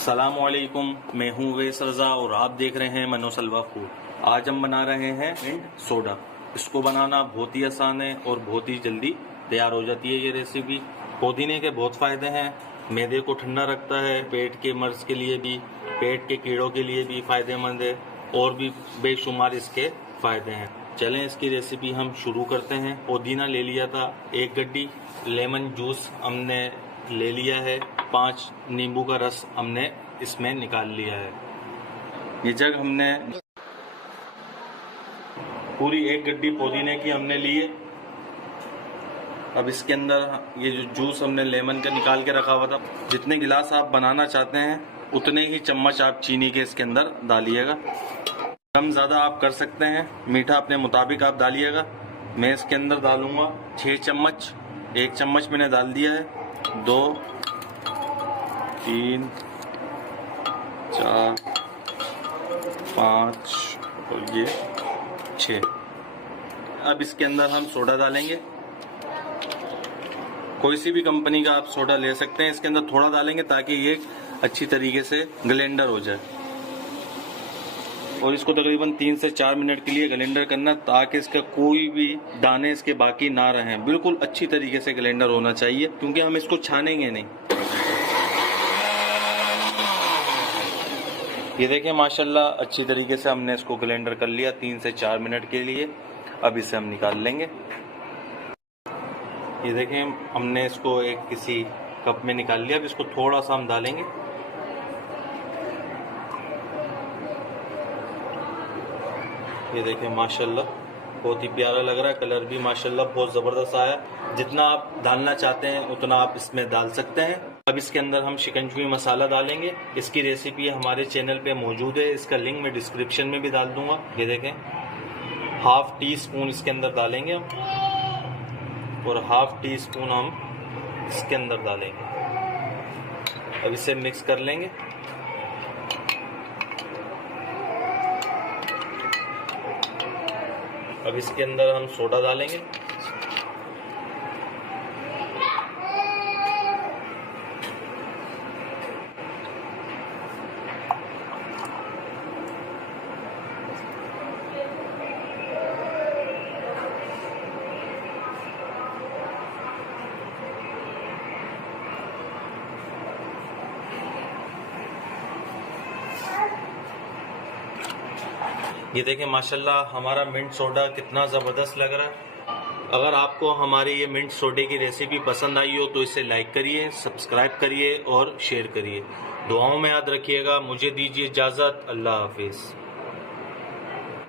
अस्सलामुअलैकुम, मैं हूँ वैस रज़ा और आप देख रहे हैं मनोसलवा फूड। आज हम बना रहे हैं मिंट सोडा। इसको बनाना बहुत ही आसान है और बहुत ही जल्दी तैयार हो जाती है ये रेसिपी। पुदीने के बहुत फ़ायदे हैं, मैदे को ठंडा रखता है, पेट के मर्ज के लिए भी, पेट के कीड़ों के लिए भी फ़ायदेमंद है और भी बेशुमार इसके फ़ायदे हैं। चलें इसकी रेसिपी हम शुरू करते हैं। पुदीना ले लिया था 1 गड्डी, लेमन जूस हमने ले लिया है, 5 नींबू का रस हमने इसमें निकाल लिया है। ये जग हमने पूरी 1 गड्डी पुदीने की हमने ली है। अब इसके अंदर ये जो जूस हमने लेमन का निकाल के रखा हुआ था, जितने गिलास आप बनाना चाहते हैं उतने ही चम्मच आप चीनी के इसके अंदर डालिएगा। कम ज़्यादा आप कर सकते हैं, मीठा अपने मुताबिक आप डालिएगा। मैं इसके अंदर डालूंगा 6 चम्मच। 1 चम्मच मैंने डाल दिया है, 2 3 4 5 और ये 6। अब इसके अंदर हम सोडा डालेंगे। कोई सी भी कंपनी का आप सोडा ले सकते हैं। इसके अंदर थोड़ा डालेंगे ताकि ये अच्छी तरीके से ग्लेंडर हो जाए और इसको तकरीबन 3 से 4 मिनट के लिए ग्लेंडर करना, ताकि इसका कोई भी दाने इसके बाकी ना रहें। बिल्कुल अच्छी तरीके से ग्लेंडर होना चाहिए, क्योंकि हम इसको छानेंगे नहीं। ये देखिए माशाल्लाह अच्छी तरीके से हमने इसको ग्लेंडर कर लिया 3 से 4 मिनट के लिए। अब इसे हम निकाल लेंगे। ये देखें हमने इसको एक किसी कप में निकाल लिया। अब इसको थोड़ा सा हम डालेंगे। ये देखें माशाल्लाह बहुत ही प्यारा लग रहा है, कलर भी माशाल्लाह बहुत ज़बरदस्त आया। जितना आप डालना चाहते हैं उतना आप इसमें डाल सकते हैं। अब इसके अंदर हम शिकंजवी मसाला डालेंगे। इसकी रेसिपी हमारे चैनल पे मौजूद है, इसका लिंक मैं डिस्क्रिप्शन में भी डाल दूंगा। ये देखें 1/2 टी स्पून इसके अंदर डालेंगे हम और 1/2 टी स्पून हम इसके अंदर डालेंगे। अब इसे मिक्स कर लेंगे। अब इसके अंदर हम सोडा डालेंगे। ये देखें माशाल्लाह हमारा मिंट सोडा कितना ज़बरदस्त लग रहा है। अगर आपको हमारी ये मिंट सोडे की रेसिपी पसंद आई हो तो इसे लाइक करिए, सब्सक्राइब करिए और शेयर करिए। दुआओं में याद रखिएगा। मुझे दीजिए इजाज़त। अल्लाह हाफिज़।